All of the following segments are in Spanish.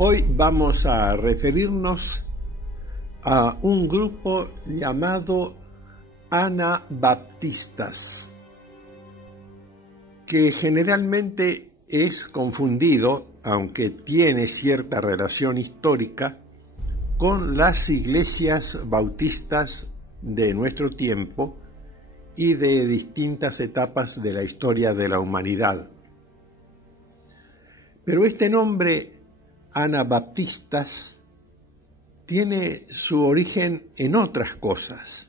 Hoy vamos a referirnos a un grupo llamado Anabaptistas, que generalmente es confundido, aunque tiene cierta relación histórica, con las iglesias bautistas de nuestro tiempo y de distintas etapas de la historia de la humanidad. Pero este nombre, Anabaptistas, tiene su origen en otras cosas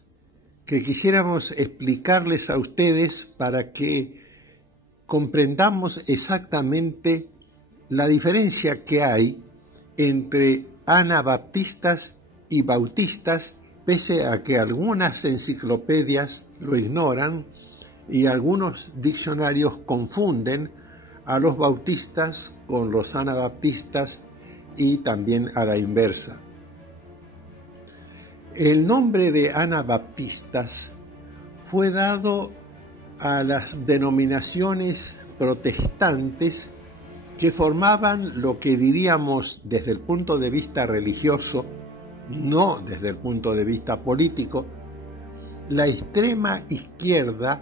que quisiéramos explicarles a ustedes para que comprendamos exactamente la diferencia que hay entre anabaptistas y bautistas, pese a que algunas enciclopedias lo ignoran y algunos diccionarios confunden a los bautistas con los anabaptistas y también a la inversa. El nombre de anabaptistas fue dado a las denominaciones protestantes que formaban lo que diríamos desde el punto de vista religioso, no desde el punto de vista político, la extrema izquierda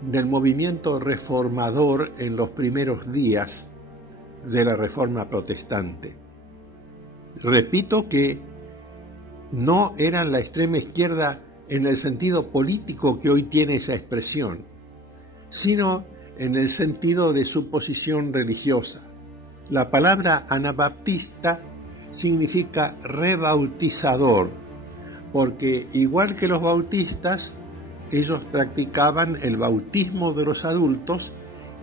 del movimiento reformador en los primeros días de la Reforma Protestante. Repito que no eran la extrema izquierda en el sentido político que hoy tiene esa expresión, sino en el sentido de su posición religiosa. La palabra anabaptista significa rebautizador, porque igual que los bautistas, ellos practicaban el bautismo de los adultos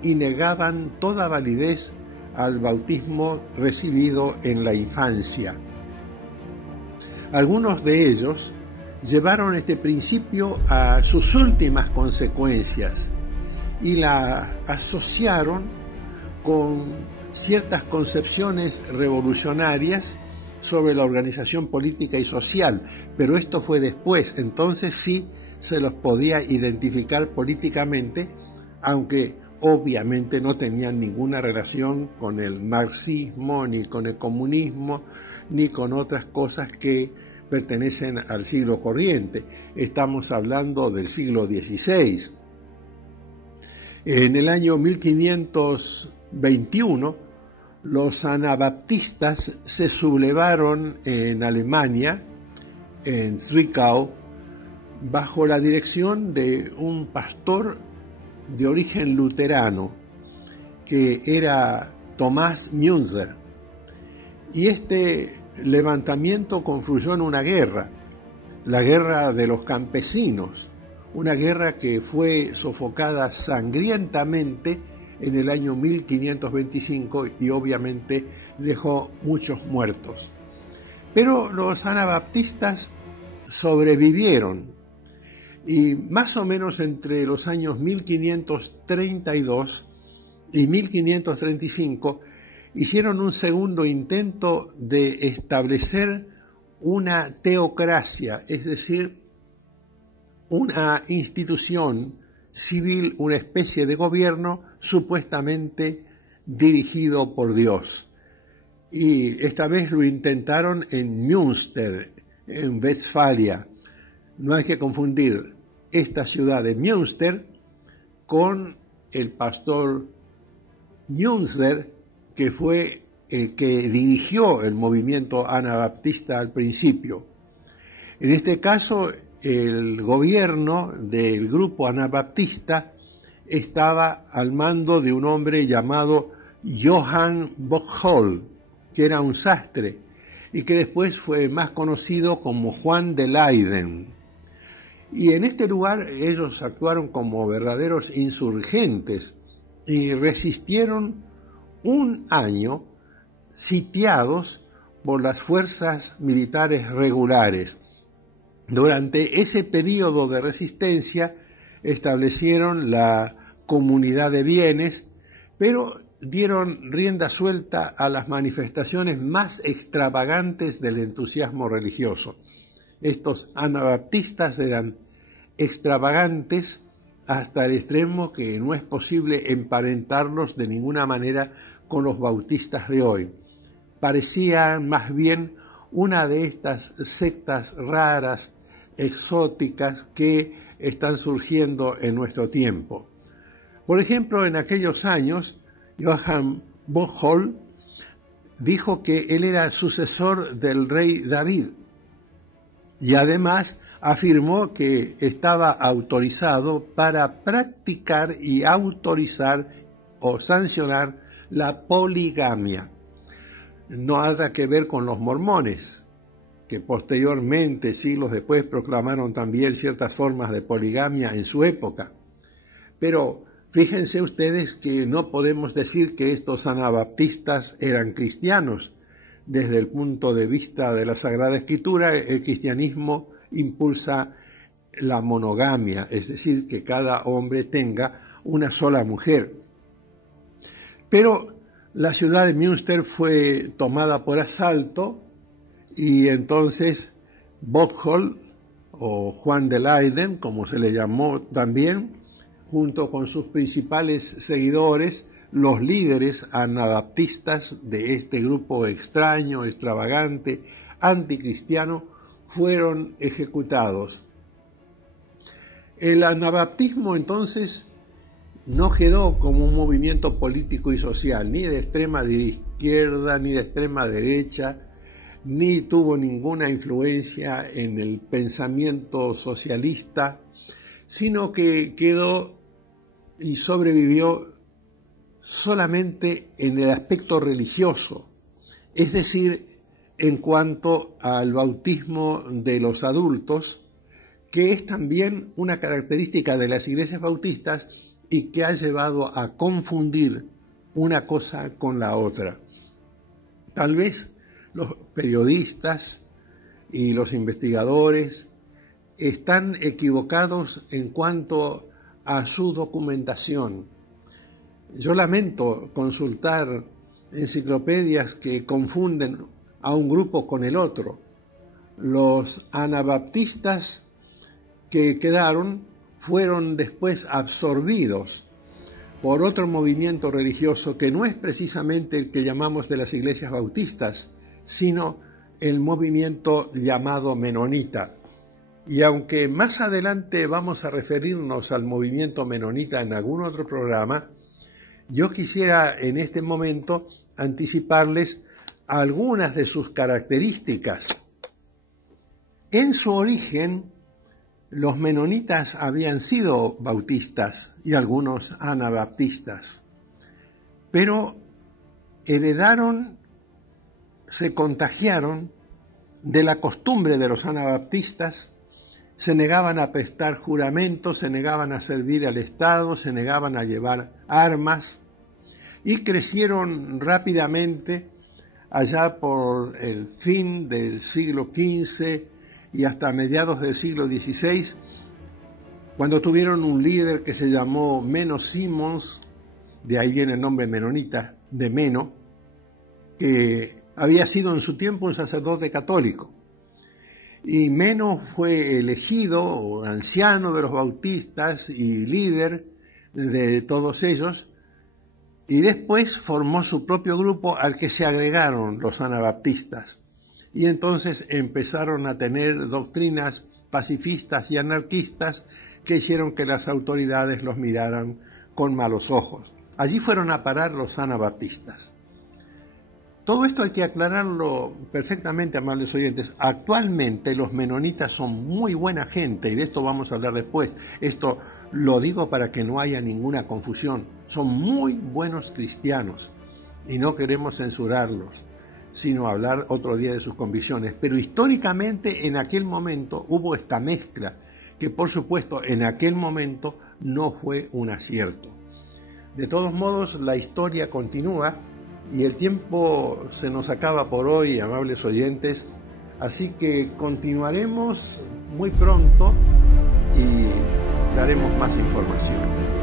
y negaban toda validez al bautismo recibido en la infancia. Algunos de ellos llevaron este principio a sus últimas consecuencias y la asociaron con ciertas concepciones revolucionarias sobre la organización política y social, pero esto fue después, entonces sí se los podía identificar políticamente, aunque obviamente no tenían ninguna relación con el marxismo, ni con el comunismo, ni con otras cosas que pertenecen al siglo corriente. Estamos hablando del siglo XVI. En el año 1521, los anabaptistas se sublevaron en Alemania, en Zwickau, bajo la dirección de un pastor de origen luterano, que era Thomas Müntzer. Y este levantamiento confluyó en una guerra, la guerra de los campesinos, una guerra que fue sofocada sangrientamente en el año 1525 y obviamente dejó muchos muertos. Pero los anabaptistas sobrevivieron y más o menos entre los años 1532 y 1535 hicieron un segundo intento de establecer una teocracia, es decir, una institución civil, una especie de gobierno supuestamente dirigido por Dios. Y esta vez lo intentaron en Münster, en Westfalia. No hay que confundir esta ciudad de Münster con el pastor Müntzer, que fue el que dirigió el movimiento anabaptista al principio. En este caso, el gobierno del grupo anabaptista estaba al mando de un hombre llamado Johann Bockhold, que era un sastre y que después fue más conocido como Juan de Leyden. Y en este lugar ellos actuaron como verdaderos insurgentes y resistieron un año sitiados por las fuerzas militares regulares. Durante ese periodo de resistencia establecieron la comunidad de bienes, pero dieron rienda suelta a las manifestaciones más extravagantes del entusiasmo religioso. Estos anabaptistas eran extravagantes hasta el extremo que no es posible emparentarlos de ninguna manera con los bautistas de hoy. parecían más bien una de estas sectas raras, exóticas, que están surgiendo en nuestro tiempo. Por ejemplo, en aquellos años, Johann Buchholz dijo que él era sucesor del rey David y además afirmó que estaba autorizado para practicar y autorizar o sancionar la poligamia. No nada que ver con los mormones, que posteriormente, siglos después, proclamaron también ciertas formas de poligamia en su época. Pero fíjense ustedes que no podemos decir que estos anabaptistas eran cristianos. Desde el punto de vista de la Sagrada Escritura, el cristianismo impulsa la monogamia, es decir, que cada hombre tenga una sola mujer. Pero la ciudad de Münster fue tomada por asalto y entonces Buchholz, o Juan de Leyden, como se le llamó también, junto con sus principales seguidores, los líderes anabaptistas de este grupo extraño, extravagante, anticristiano, fueron ejecutados. El anabaptismo entonces no quedó como un movimiento político y social, ni de extrema izquierda, ni de extrema derecha, ni tuvo ninguna influencia en el pensamiento socialista, sino que quedó y sobrevivió solamente en el aspecto religioso, es decir, en cuanto al bautismo de los adultos, que es también una característica de las iglesias bautistas y que ha llevado a confundir una cosa con la otra. Tal vez los periodistas y los investigadores están equivocados en cuanto a su documentación. Yo lamento consultar enciclopedias que confunden a un grupo con el otro. Los anabaptistas que quedaron fueron después absorbidos por otro movimiento religioso que no es precisamente el que llamamos de las iglesias bautistas, sino el movimiento llamado menonita. Y aunque más adelante vamos a referirnos al movimiento menonita en algún otro programa, yo quisiera en este momento anticiparles algunas de sus características. En su origen, los menonitas habían sido bautistas y algunos anabaptistas, pero heredaron, se contagiaron de la costumbre de los anabaptistas, se negaban a prestar juramentos, se negaban a servir al Estado, se negaban a llevar armas y crecieron rápidamente allá por el fin del siglo XV y hasta mediados del siglo XVI, cuando tuvieron un líder que se llamó Menno Simons, de ahí viene el nombre menonita, de Menno, que había sido en su tiempo un sacerdote católico. Y Menno fue elegido anciano de los bautistas y líder de todos ellos, y después formó su propio grupo al que se agregaron los anabaptistas. Y entonces empezaron a tener doctrinas pacifistas y anarquistas que hicieron que las autoridades los miraran con malos ojos. Allí fueron a parar los anabaptistas. Todo esto hay que aclararlo perfectamente, amables oyentes. Actualmente los menonitas son muy buena gente, y de esto vamos a hablar después. Esto lo digo para que no haya ninguna confusión. Son muy buenos cristianos y no queremos censurarlos, sino hablar otro día de sus convicciones. Pero históricamente en aquel momento hubo esta mezcla, que por supuesto en aquel momento no fue un acierto. De todos modos, la historia continúa y el tiempo se nos acaba por hoy, amables oyentes, así que continuaremos muy pronto y daremos más información.